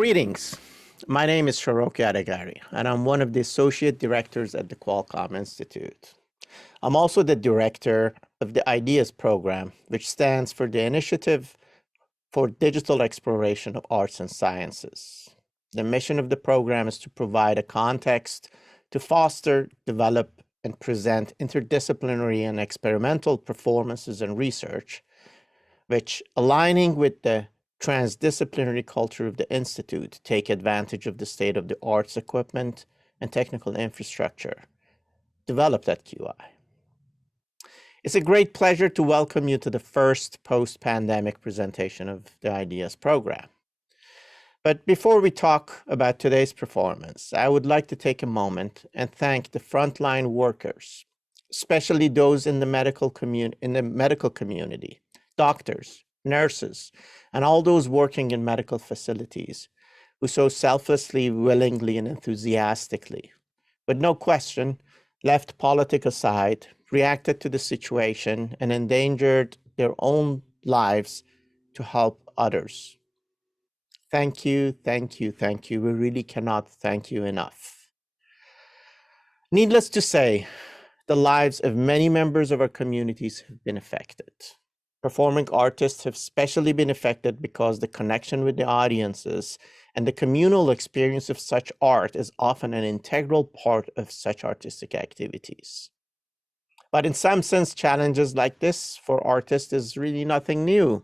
Greetings. My name is Shahrokh Yadegari, and I'm one of the associate directors at the Qualcomm Institute. I'm also the director of the IDEAS program, which stands for the Initiative for Digital Exploration of Arts and Sciences. The mission of the program is to provide a context to foster, develop, and present interdisciplinary and experimental performances and research, which, aligning with the transdisciplinary culture of the Institute, take advantage of the state-of-the-arts equipment and technical infrastructure developed at QI. It's a great pleasure to welcome you to the first post-pandemic presentation of the IDEAS program. But before we talk about today's performance, I would like to take a moment and thank the frontline workers, especially those in the medical community, doctors, nurses, and all those working in medical facilities who so selflessly, willingly, and enthusiastically, with no question, left politics aside, reacted to the situation, and endangered their own lives to help others. Thank you, thank you, thank you. We really cannot thank you enough. Needless to say, the lives of many members of our communities have been affected. Performing artists have especially been affected because the connection with the audiences and the communal experience of such art is often an integral part of such artistic activities. But in some sense, challenges like this for artists is really nothing new.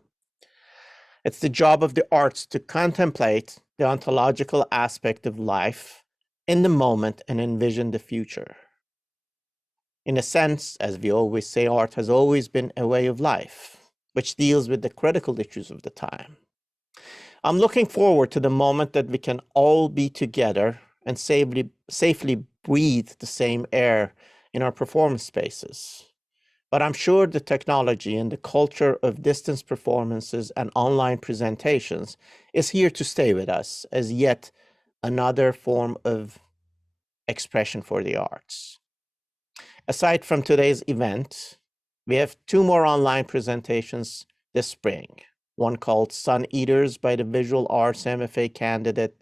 It's the job of the arts to contemplate the ontological aspect of life in the moment and envision the future. In a sense, as we always say, art has always been a way of life, which deals with the critical issues of the time. I'm looking forward to the moment that we can all be together and safely breathe the same air in our performance spaces. But I'm sure the technology and the culture of distance performances and online presentations is here to stay with us as yet another form of expression for the arts. Aside from today's event, we have two more online presentations this spring, one called Sun Eaters by the Visual Arts MFA candidate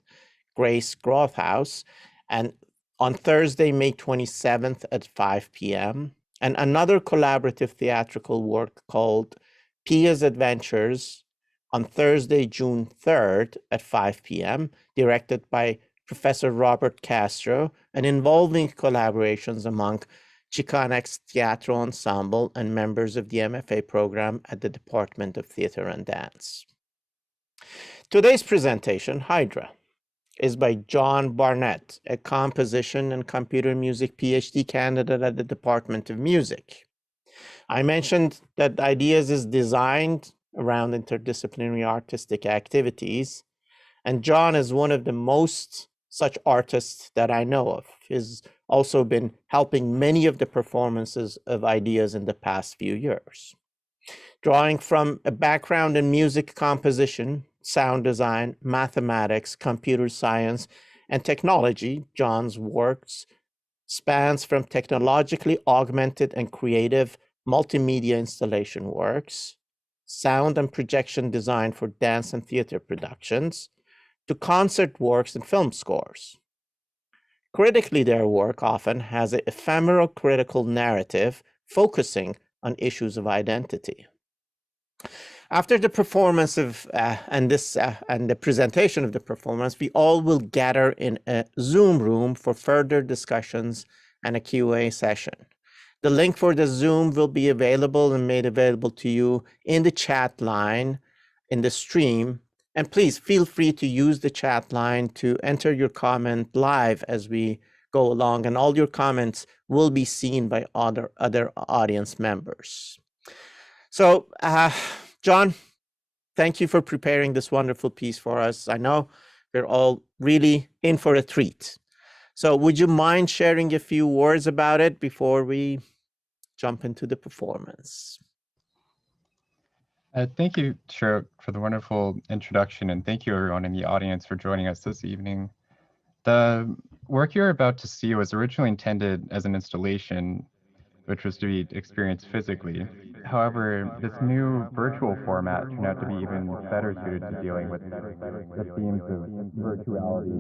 Grace Grothaus, and on Thursday, May 27th at 5 p.m., and another collaborative theatrical work called Pia's Adventures on Thursday, June 3rd at 5 p.m., directed by Professor Robert Castro and involving collaborations among Chicanx Teatro Ensemble and members of the MFA program at the Department of Theater and Dance. Today's presentation, HYDRA, is by John Barnett, a composition and computer music PhD candidate at the Department of Music. I mentioned that IDEAS is designed around interdisciplinary artistic activities, and John is one of the most such artists that I know of. He's also been helping many of the performances of IDEAS in the past few years. Drawing from a background in music composition, sound design, mathematics, computer science, and technology, John's works spans from technologically augmented and creative multimedia installation works, sound and projection design for dance and theater productions, to concert works and film scores. Critically, their work often has an ephemeral critical narrative focusing on issues of identity. After the performance of and the presentation of the performance, we all will gather in a Zoom room for further discussions and a Q&A session. The link for the Zoom will be available and made available to you in the chat line in the stream. And please feel free to use the chat line to enter your comment live as we go along, and all your comments will be seen by other audience members. So, John, thank you for preparing this wonderful piece for us. I know we're all really in for a treat. So would you mind sharing a few words about it before we jump into the performance? Thank you, Shahrokh, for the wonderful introduction, and thank you everyone in the audience for joining us this evening. The work you're about to see was originally intended as an installation which was to be experienced physically. However, this new virtual format turned out to be even better suited to dealing with the themes of virtuality,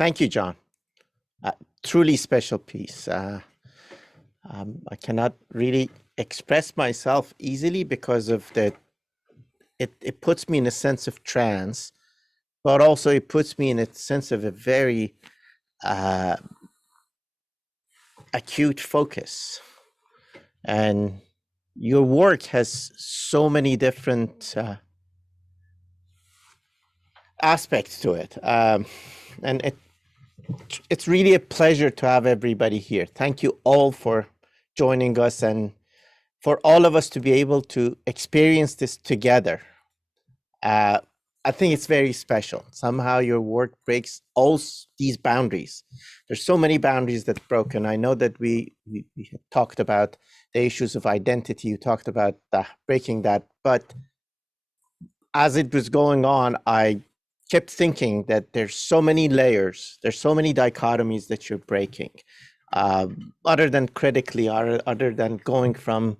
Thank you, John. Truly special piece. I cannot really express myself easily because of it puts me in a sense of trance, but also it puts me in a sense of a very acute focus. And your work has so many different aspects to it. And it's really a pleasure to have everybody here. Thank you all for joining us and for all of us to be able to experience this together. I think it's very special. Somehow your work breaks all these boundaries. There's so many boundaries that's broken. I know that we have talked about the issues of identity. You talked about breaking that. But as it was going on, I kept thinking that there's so many layers, there's so many dichotomies that you're breaking, other than critically, other than going from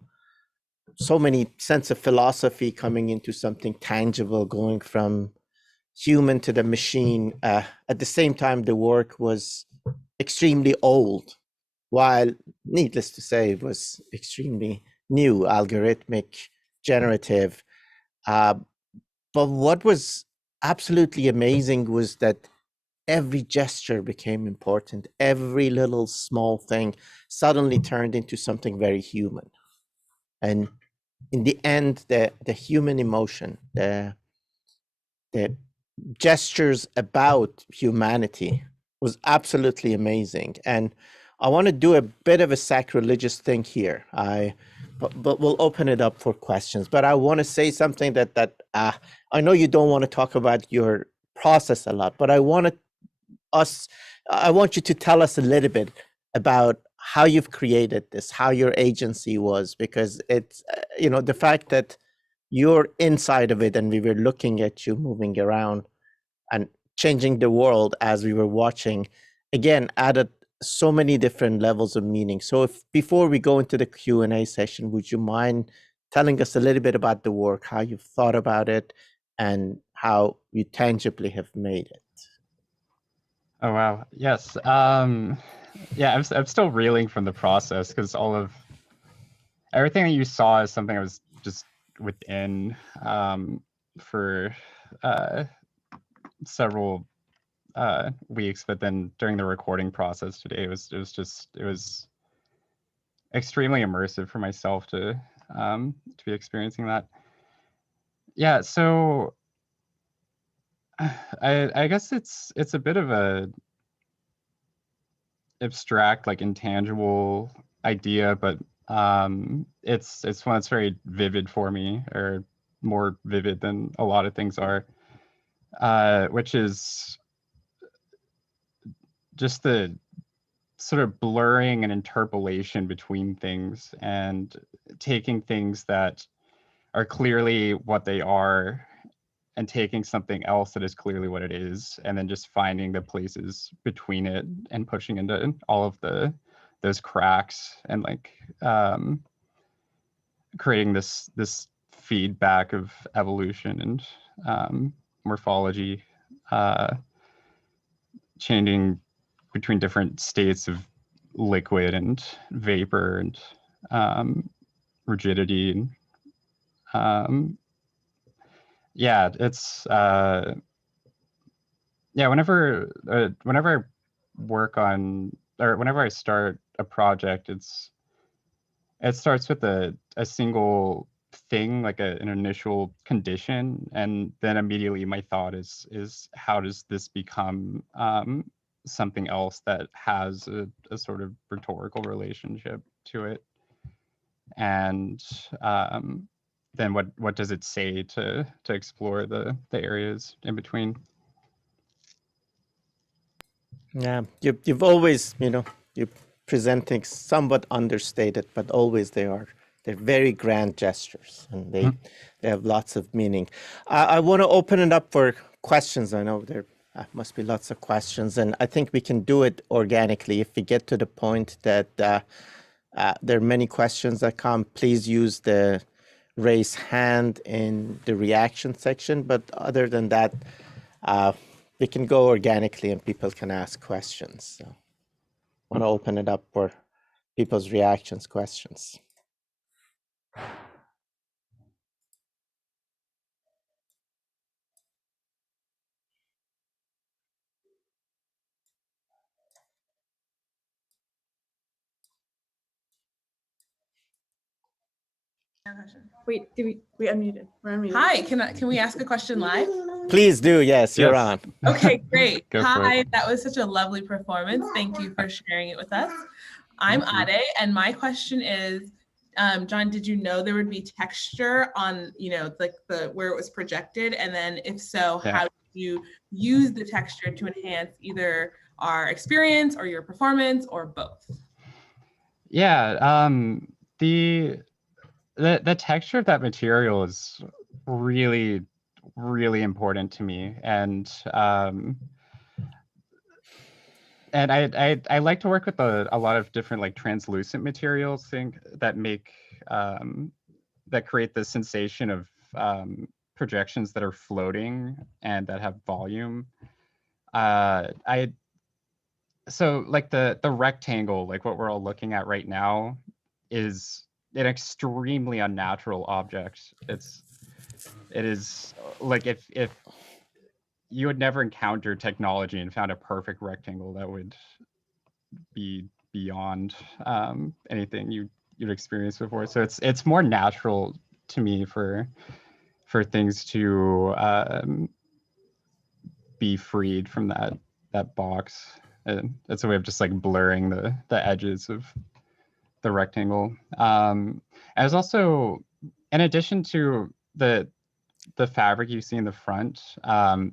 so many sense of philosophy coming into something tangible, going from human to the machine. At the same time, the work was extremely old, while needless to say, it was extremely new, algorithmic, generative. But what was absolutely amazing was that every gesture became important. Every little small thing suddenly turned into something very human. And in the end, the human emotion, the gestures about humanity was absolutely amazing. And I want to do a bit of a sacrilegious thing here. But we'll open it up for questions. But I want to say something that I know you don't want to talk about your process a lot, but I want you to tell us a little bit about how you've created this, how your agency was, because it's the fact that you're inside of it and we were looking at you moving around and changing the world as we were watching, again, added so many different levels of meaning. So if before we go into the Q&A session, would you mind telling us a little bit about the work, how you've thought about it, and how you tangibly have made it? Oh, wow. Yes. Yeah, I'm still reeling from the process because everything that you saw is something I was just within for several weeks, but then during the recording process today, it was extremely immersive for myself to be experiencing that. Yeah, so I guess it's a bit of a abstract, like intangible idea, but it's one that's very vivid for me, or more vivid than a lot of things are, which is just the sort of blurring and interpolation between things and taking things that are clearly what they are and taking something else that is clearly what it is, and then just finding the places between it and pushing into all of those cracks and like creating this feedback of evolution and morphology, changing between different states of liquid and vapor and rigidity. And yeah, it's yeah. Whenever I work on, or whenever I start a project, it starts with a single thing, like an initial condition, and then immediately my thought is how does this become something else that has a sort of rhetorical relationship to it, and then what does it say to explore the areas in between. Yeah, you've always, you're presenting somewhat understated, but always they're very grand gestures, and they have lots of meaning. I want to open it up for questions. I know there must be lots of questions, and I think we can do it organically. If we get to the point that there are many questions that come, please use the raise hand in the reaction section. But other than that, we can go organically and people can ask questions. So I want to open it up for people's reactions, questions. Wait, we unmuted? We're unmuted. Hi, can we ask a question live? Please do. Yes, you're Yes. on. Okay, great. Go for Hi, it. that was such a lovely performance. Thank you for sharing it with us. I'm Thank you. Ade, and my question is, John, did you know there would be texture on, like where it was projected? And then if so, Yeah. how did you use the texture to enhance either our experience or your performance or both? Yeah, the texture of that material is really, really important to me, and I like to work with a lot of different like translucent materials that make that create the sensation of projections that are floating and that have volume. So like the rectangle, like what we're all looking at right now, is an extremely unnatural object. It is like if you had never encountered technology and found a perfect rectangle, that would be beyond anything you'd experienced before. So it's more natural to me for things to be freed from that box. And it's a way of just like blurring the edges of the rectangle. And there's also, in addition to the fabric you see in the front,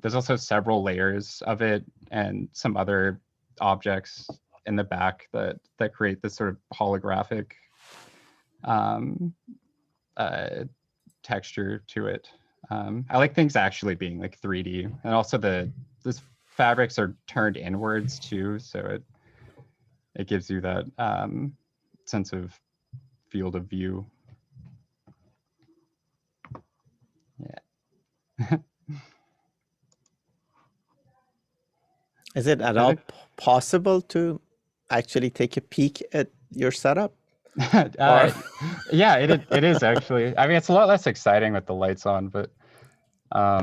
there's also several layers of it and some other objects in the back that create this sort of holographic texture to it. I like things actually being like 3D, and also this fabrics are turned inwards too, so it gives you that sense of field of view. Yeah. Is it at all possible to actually take a peek at your setup? Yeah, it is actually. I mean, it's a lot less exciting with the lights on, but well,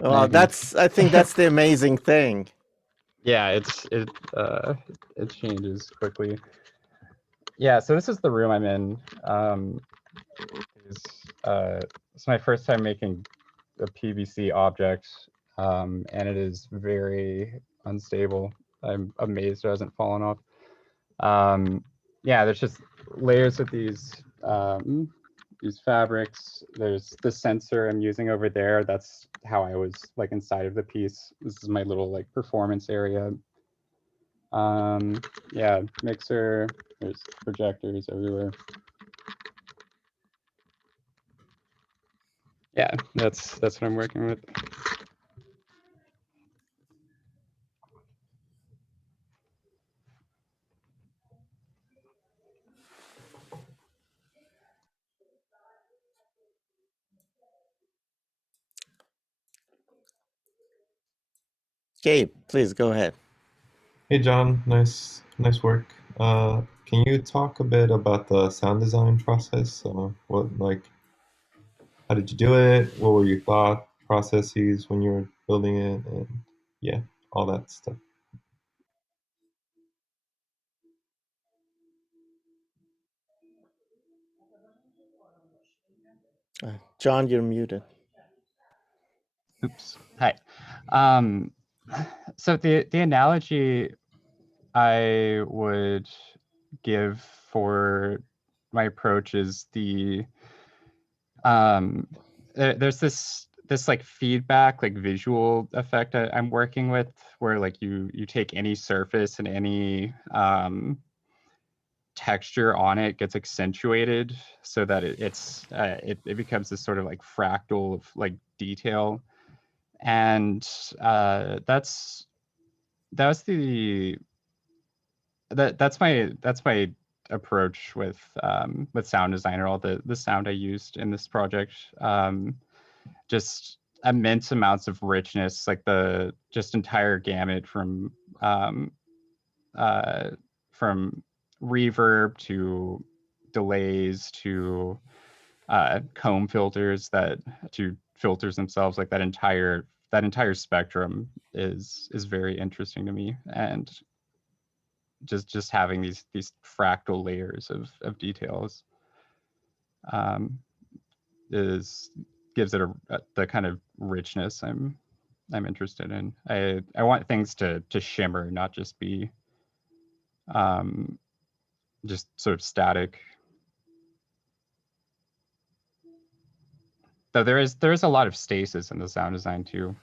maybe. I think that's the amazing thing. Yeah, it changes quickly. Yeah, so this is the room I'm in. It's my first time making a PVC object, and it is very unstable. I'm amazed it hasn't fallen off. Yeah, there's just layers of these fabrics. There's the sensor I'm using over there. That's how I was like inside of the piece. This is my little like performance area. Yeah, mixer. There's projectors everywhere. Yeah, that's what I'm working with. Gabe, please go ahead. Hey John, nice work. Can you talk a bit about the sound design process? How did you do it? What were your thought processes when you were building it? And yeah, all that stuff. John, you're muted. Oops. Hi. So the analogy I would give for my approach is there's this like feedback, like visual effect I'm working with, where like you take any surface and any texture on it gets accentuated so that it becomes this sort of like fractal of like detail. And that's my approach with sound design, or all the sound I used in this project. Just immense amounts of richness, like the just entire gamut from reverb to delays to comb filters to filters themselves. Like that entire spectrum is very interesting to me, and just having these fractal layers of details gives it the kind of richness I'm interested in. I want things to shimmer, not just be just sort of static. Though there is a lot of stasis in the sound design too,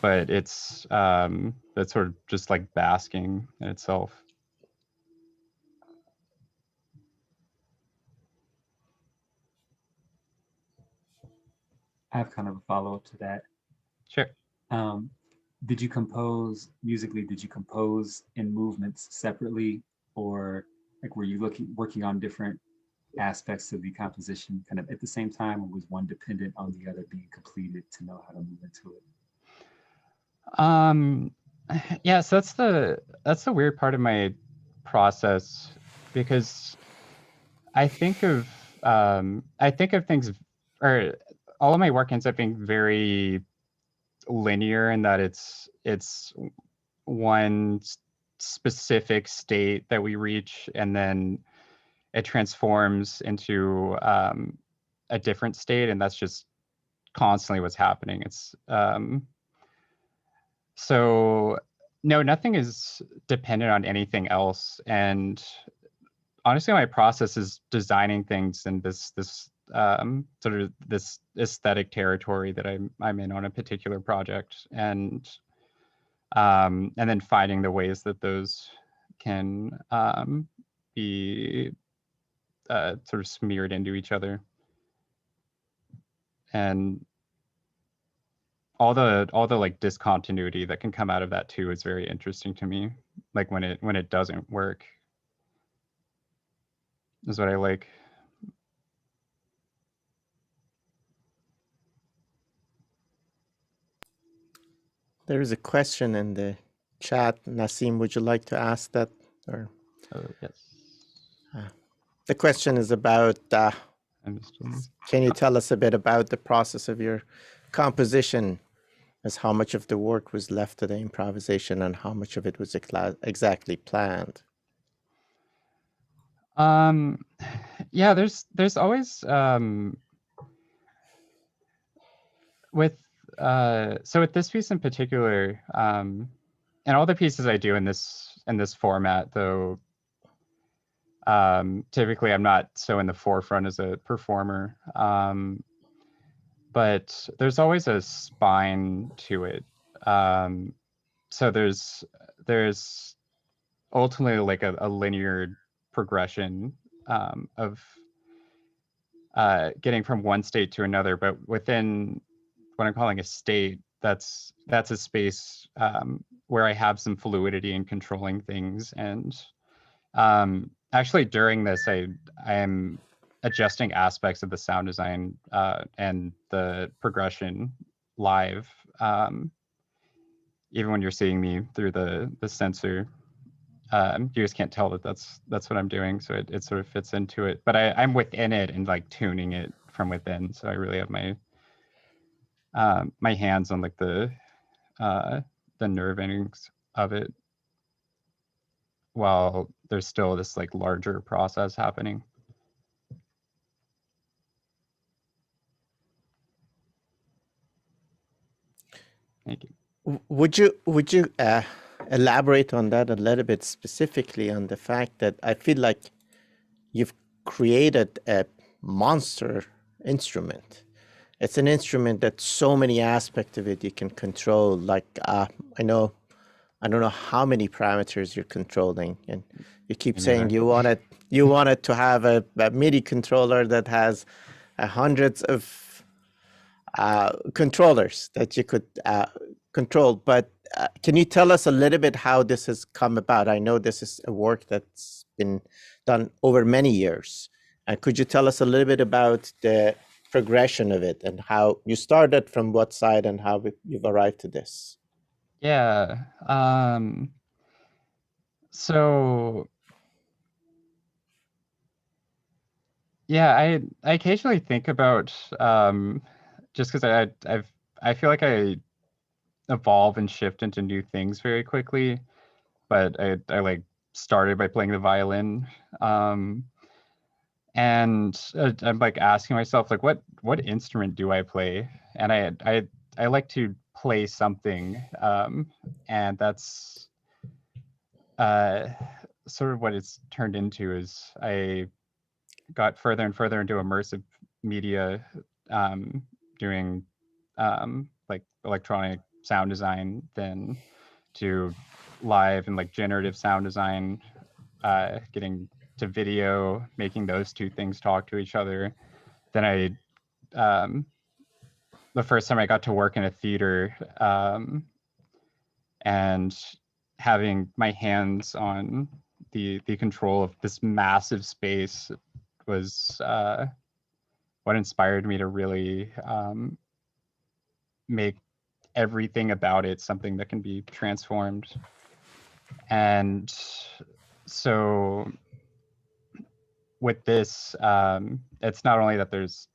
but it's that's sort of just like basking in itself. I have kind of a follow-up to that. Sure. Did you compose musically? Did you compose in movements separately, or like were you working on different aspects of the composition kind of at the same time, or was one dependent on the other being completed to know how to move into it? Yeah, so that's the weird part of my process, because I think of things, or all of my work ends up being very linear in that it's one specific state that we reach, and then it transforms into a different state, and that's just constantly what's happening. It's so no, nothing is dependent on anything else. And honestly, my process is designing things in this sort of this aesthetic territory that I'm in on a particular project, and then finding the ways that those can be sort of smeared into each other, and all the like discontinuity that can come out of that too is very interesting to me. Like when it doesn't work is what I like. There is a question in the chat. Nassim, would you like to ask that? Or Yes. The question is about, can you tell us a bit about the process of your composition, as how much of the work was left to the improvisation and how much of it was exactly planned? Yeah, there's always with so with this piece in particular, and all the pieces I do in this format, though typically I'm not so in the forefront as a performer, but there's always a spine to it. So there's ultimately like a linear progression of getting from one state to another, but within what I'm calling a state, that's a space where I have some fluidity in controlling things. And actually during this, I am adjusting aspects of the sound design and the progression live, even when you're seeing me through the sensor. You just can't tell that that's what I'm doing, so it sort of fits into it. But I'm within it and like tuning it from within, so I really have my my hands on like the nerve endings of it, while there's still this like larger process happening. Thank you. Would you elaborate on that a little bit, specifically on the fact that I feel like you've created a monster instrument. It's an instrument that so many aspects of it you can control. Like I don't know how many parameters you're controlling, and you keep saying you wanted to have a MIDI controller that has hundreds of controllers that you could control. But can you tell us a little bit how this has come about? I know this is a work that's been done over many years. Could you tell us a little bit about the progression of it and how you started from what side and how you've arrived to this. Yeah. So yeah, I occasionally think about just because I feel like I evolve and shift into new things very quickly, but I like started by playing the violin. And I'm like asking myself, like, what instrument do I play? And I like to play something, and that's sort of what it's turned into. Is I got further and further into immersive media, doing like electronic sound design, then to live and like generative sound design, getting to video, making those two things talk to each other. Then the first time I got to work in a theater, and having my hands on the control of this massive space was what inspired me to really make everything about it something that can be transformed. And so with this, it's not only that there's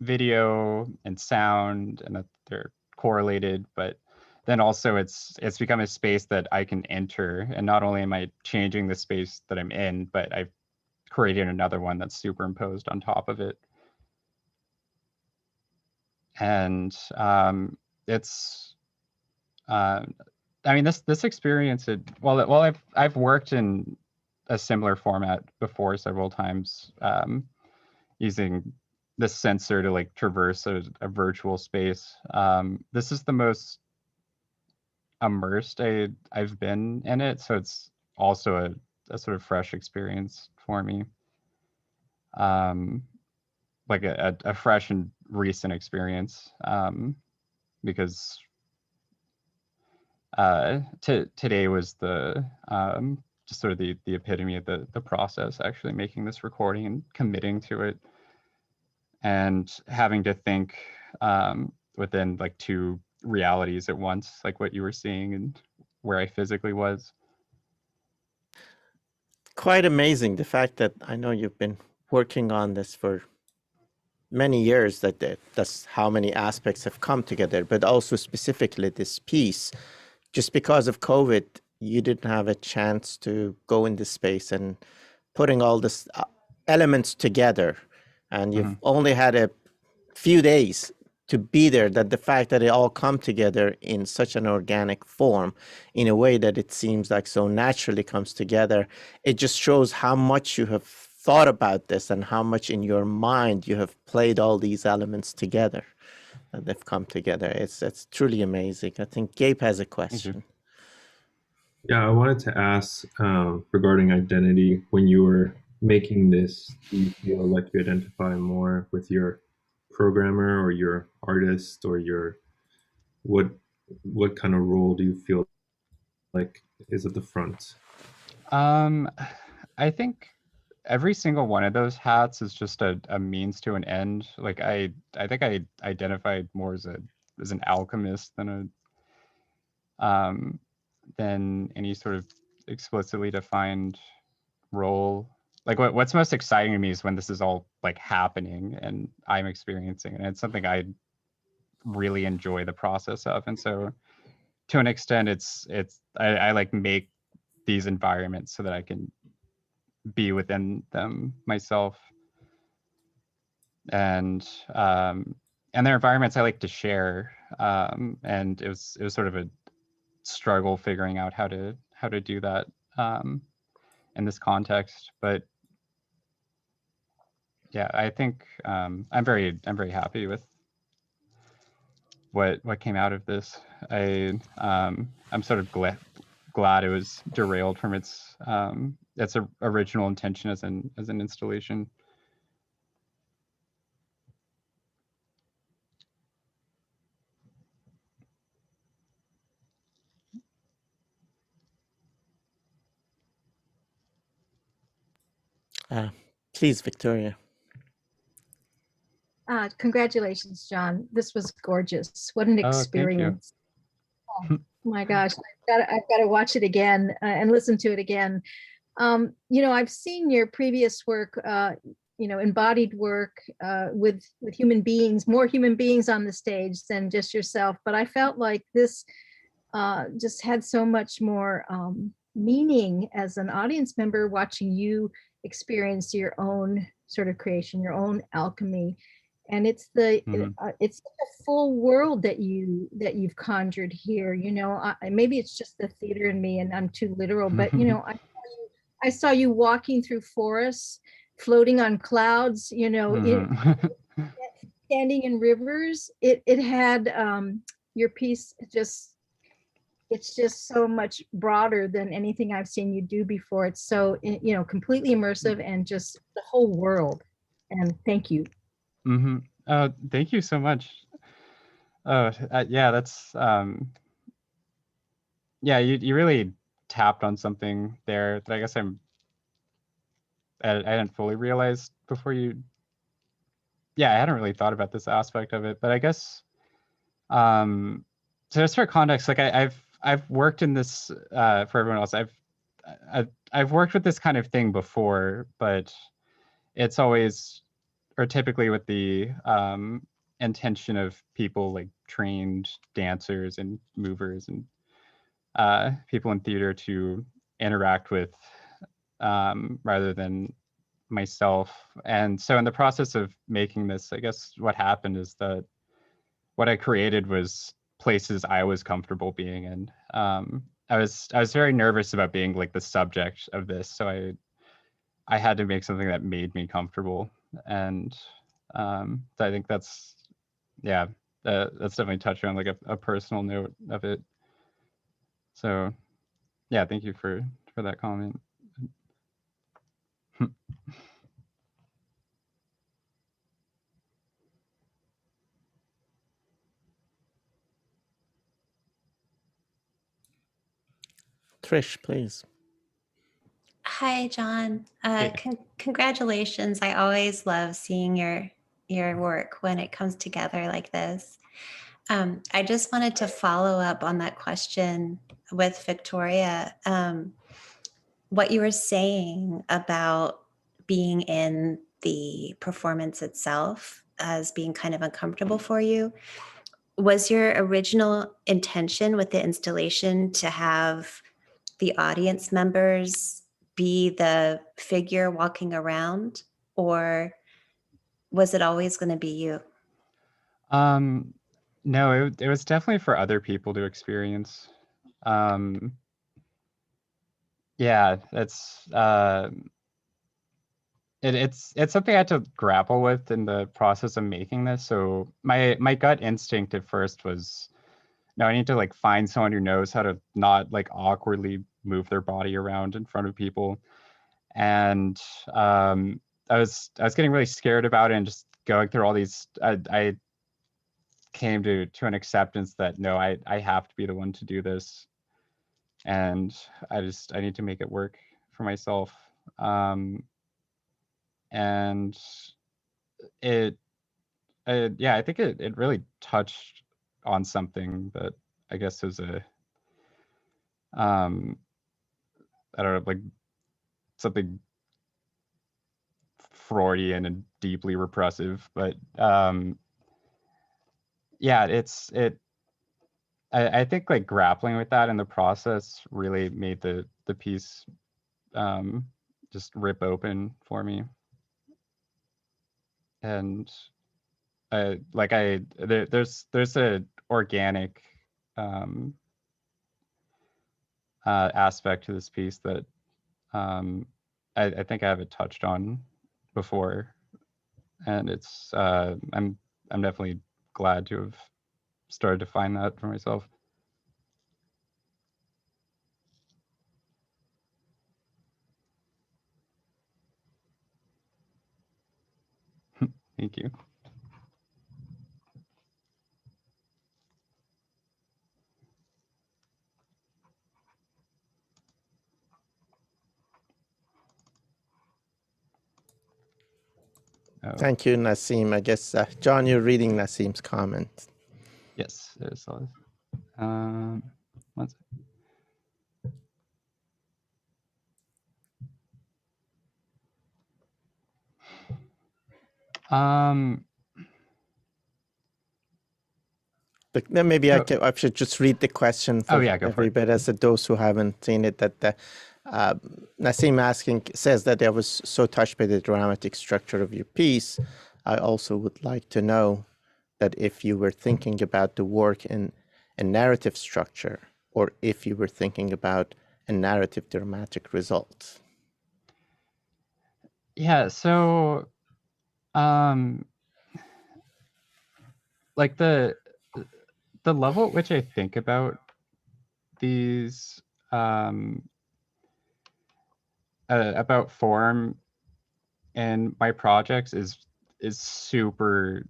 video and sound and that they're correlated, but then also it's become a space that I can enter. And not only am I changing the space that I'm in, but I've created another one that's superimposed on top of it. And it's I mean, this experience, well, I've worked in a similar format before several times, using the sensor to like traverse a virtual space. This is the most immersed I've been in it, so it's also a sort of fresh experience for me. Like a fresh and recent experience, because today was the just sort of the epitome of the process, actually making this recording and committing to it, and having to think within like two realities at once, like what you were seeing and where I physically was. Quite amazing, the fact that I know you've been working on this for many years, that's how many aspects have come together, but also specifically this piece. Just because of COVID, you didn't have a chance to go in this space and putting all this elements together, and you've only had a few days to be there, that the fact that it all come together in such an organic form, in a way that it seems like so naturally comes together, it just shows how much you have thought about this and how much in your mind you have played all these elements together, that they've come together. It's truly amazing. I think Gabe has a question. Yeah, I wanted to ask regarding identity. When you were making this, do you feel like you identify more with your programmer or your artist, or your what kind of role do you feel like is at the front? I think every single one of those hats is just a means to an end. Like I think I identified more as an alchemist than any sort of explicitly defined role. Like what's most exciting to me is when this is all like happening and I'm experiencing it. And it's something I really enjoy the process of. And so to an extent, I like make these environments so that I can be within them myself. And they're environments I like to share. And it was sort of a struggle figuring out how to do that in this context. But yeah, I think I'm very happy with what came out of this. I'm sort of glad it was derailed from its original intention as an installation. Please, Victoria. Congratulations, John. This was gorgeous. What an Oh, thank you. experience. Oh my gosh, I've got to watch it again and listen to it again. You know, I've seen your previous work, you know, embodied work with human beings, more human beings on the stage than just yourself. But I felt like this just had so much more meaning as an audience member watching you experience your own sort of creation, your own alchemy. And it's it's a full world that you've conjured here. You know, maybe it's just the theater in me, and I'm too literal. But you know, I saw you walking through forests, floating on clouds. You know, standing in rivers. It had your piece just. It's just so much broader than anything I've seen you do before. It's so, you know, completely immersive and just the whole world. And thank you. Thank you so much. Yeah, that's yeah, you really tapped on something there that I guess I didn't fully realize before you. Yeah, I hadn't really thought about this aspect of it, but I guess so just for context, like I've worked in this for everyone else. I've worked with this kind of thing before, but it's always or typically with the intention of people like trained dancers and movers and people in theater to interact with rather than myself. And so in the process of making this, I guess what happened is that what I created was places I was comfortable being in. I was very nervous about being like the subject of this, so I had to make something that made me comfortable. And so I think that's definitely touching on like a personal note of it. So yeah, thank you for that comment. Trish, please. Hi, John. Hey. Congratulations. I always love seeing your work when it comes together like this. I just wanted to follow up on that question with Victoria. What you were saying about being in the performance itself as being kind of uncomfortable for you. Was your original intention with the installation to have the audience members be the figure walking around, or was it always going to be you? No, it was definitely for other people to experience. Yeah, it's it's something I had to grapple with in the process of making this. So my gut instinct at first was, no, I need to like find someone who knows how to not like awkwardly move their body around in front of people. And I was getting really scared about it and just going through all these. I came to an acceptance that no, I have to be the one to do this, and I need to make it work for myself. And yeah, I think it really touched on something that I guess is a I don't know, like something Freudian and deeply repressive, but yeah, I think like grappling with that in the process really made the piece just rip open for me. And there's a organic aspect to this piece that I think I haven't touched on before, and it's I'm definitely glad to have started to find that for myself. Thank you. Thank you, Nassim. I guess, John, you're reading Nassim's comment. Yes, it is. One sec. But then maybe So- I should just read the question for Oh, yeah, go for it. everybody, as those who haven't seen it. That Nassim says that I was so touched by the dramatic structure of your piece. I also would like to know that if you were thinking about the work in a narrative structure, or if you were thinking about a narrative dramatic result. Yeah, so like the level at which I think about these about form in my projects is super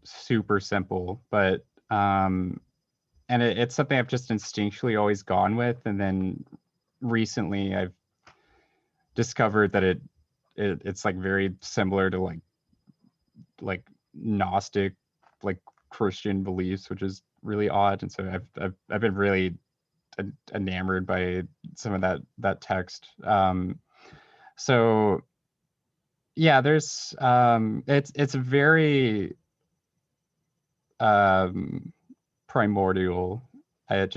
simple, but and it's something I've just instinctually always gone with, and then recently I've discovered that it's like very similar to like Gnostic, like Christian beliefs, which is really odd. And so I've been really enamored by some of that text. So yeah, there's it's very primordial. A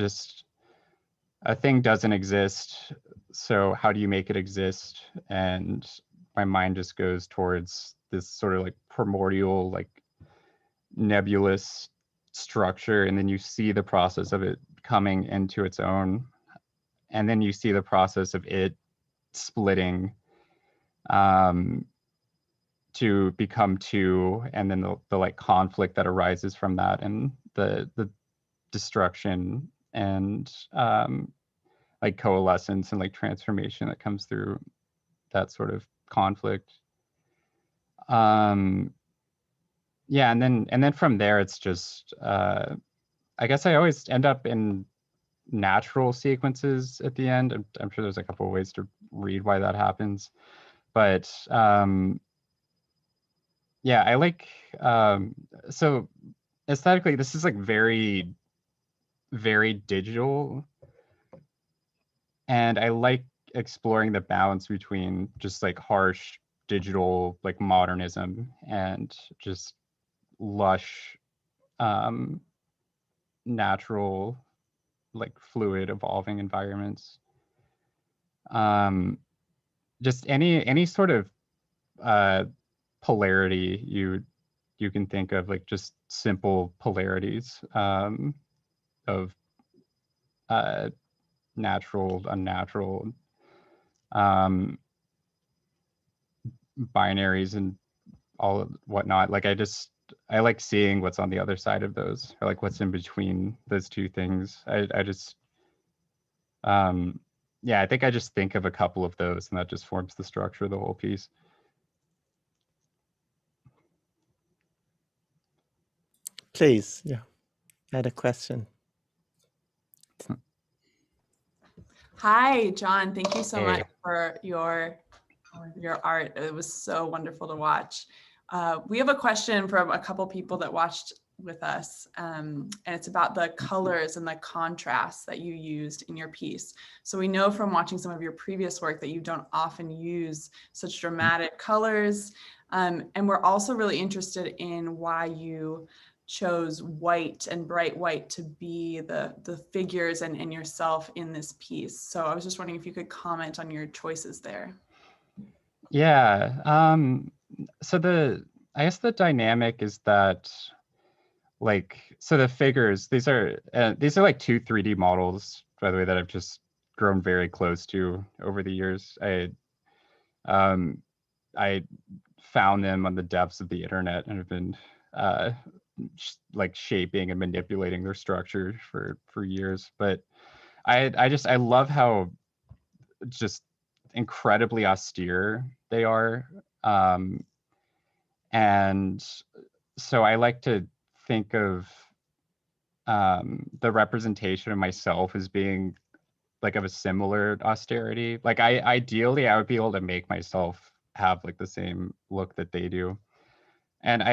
thing doesn't exist, so how do you make it exist? And my mind just goes towards this sort of like primordial, like nebulous structure, and then you see the process of it coming into its own, and then you see the process of it splitting to become two, and then the like conflict that arises from that, and the destruction and like coalescence and like transformation that comes through that sort of conflict. Yeah, and then from there it's just I guess I always end up in natural sequences at the end. I'm sure there's a couple of ways to read why that happens, but yeah, I like so aesthetically this is like very digital, and I like exploring the balance between just like harsh digital like modernism and just lush natural like fluid evolving environments. Just any sort of polarity you can think of, like just simple polarities of natural, unnatural, binaries and all of whatnot. Like I like seeing what's on the other side of those, or like what's in between those two things. I just yeah, I think I just think of a couple of those, and that just forms the structure of the whole piece. Please, yeah, I had a question. Hi, John. Thank you so Hey. much for your art. It was so wonderful to watch. We have a question from a couple people that watched with us, and it's about the colors and the contrasts that you used in your piece. So we know from watching some of your previous work that you don't often use such dramatic colors, and we're also really interested in why you chose white and bright white to be the figures and yourself in this piece. So I was just wondering if you could comment on your choices there. Yeah. So I guess the dynamic is that, like, so the figures, these are like two 3D models, by the way, that I've just grown very close to over the years. I found them on the depths of the internet and have been like shaping and manipulating their structure for years. But I love how just incredibly austere they are, and so I like to think of the representation of myself as being like of a similar austerity. Like ideally I would be able to make myself have like the same look that they do, And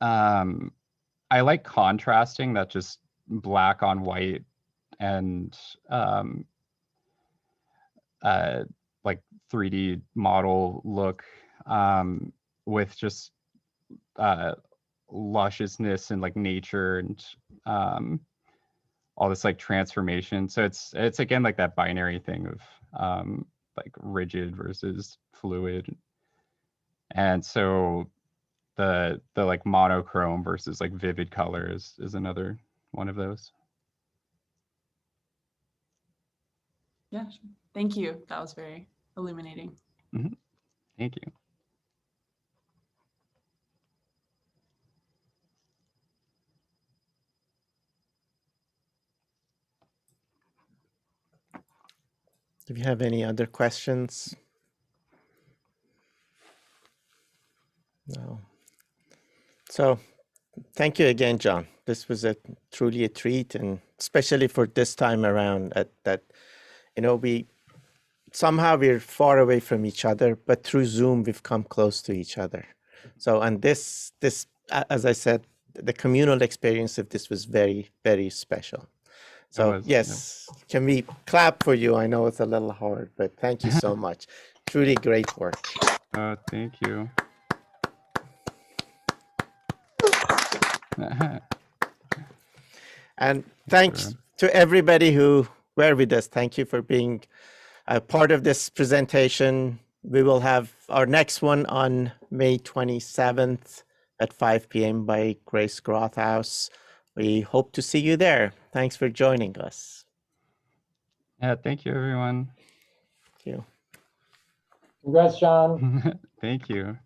I like contrasting that just black on white and like 3D model look with just lusciousness and like nature and all this like transformation. So it's again like that binary thing of like rigid versus fluid. And so the like monochrome versus like vivid colors is another one of those. Yeah, thank you. That was very illuminating. Mm-hmm. Thank you. Do you have any other questions? No. So thank you again, John. This was truly a treat, and especially for this time around that, you know, we're far away from each other, but through Zoom, we've come close to each other. So, and this, as I said, the communal experience of this was very, very special. So yes, can we clap for you? I know it's a little hard, but thank you so much. Truly great work. Thank you. And thanks to everybody who were with us. Thank you for being a part of this presentation. We will have our next one on May 27th at 5 p.m. by Grace Grothaus. We hope to see you there. Thanks for joining us. Yeah, thank you, everyone. Thank you. Congrats, John. Thank you.